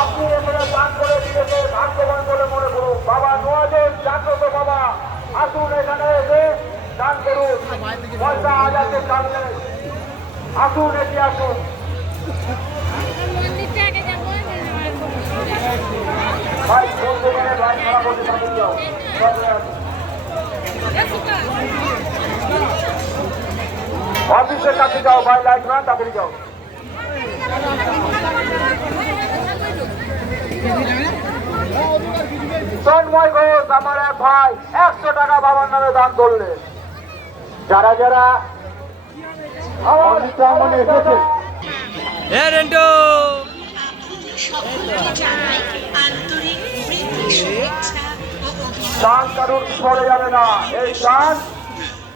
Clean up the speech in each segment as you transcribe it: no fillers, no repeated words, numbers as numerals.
আপনি এখানে দান করে দিয়েছে ভাগ্যবান বলে মনে করুন। বাবা নওয়াজের জাগ্রত বাবা, আসুন এখানে এসে দান করুন। পয়সা হাজারকে দান নেই, আসুন এটি আসুন। ভাই বলতে গেলে লাইন খারাপ হতে পারে যাও, অফিসের কাছে যাও ভাই, লাইট না তাড়াতাড়ি যাও। তন্ময় ঘোষ আমার এক ভাই 100 টাকা বাবার নামে দান করলেন। যারা যারা আমার সামনে এসেছে দান কারুর সরে যাবে না, এই দান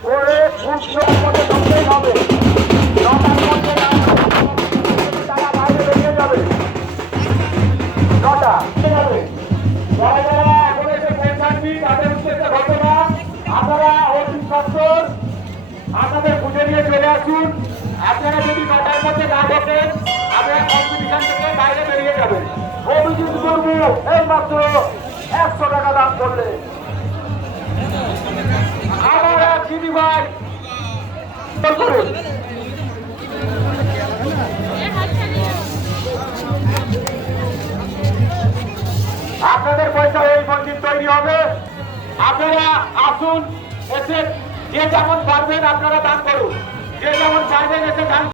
করে খুব মধ্যে ঢুকতেই হবে। নটার মধ্যে তারা বাইরে বেরিয়ে যাবে, নটা যাবে। যারা যারা এখন এসে পৌঁছাননি তাদের উদ্দেশ্যে ঘটনা, আপনারা অতি সত্তর আপনাদের খুঁজে নিয়ে চলে আসুন। আপনারা যদি 9টার মধ্যে না ঢোকেন আপনারা কম্পিটিশন থেকে বাইরে বেরিয়ে যাবেন। অভিজিৎ মুর্মু এই মাত্র 100 টাকা দান করলে। আমার এক দিদি ভাই করুন, আপনাদের পয়সা এই মসজিদ তৈরি হবে। আপনারা আসুন, এসে যে যেমন পারবেন আপনারা দান করুন, যে যেমন পারবেন এসে দান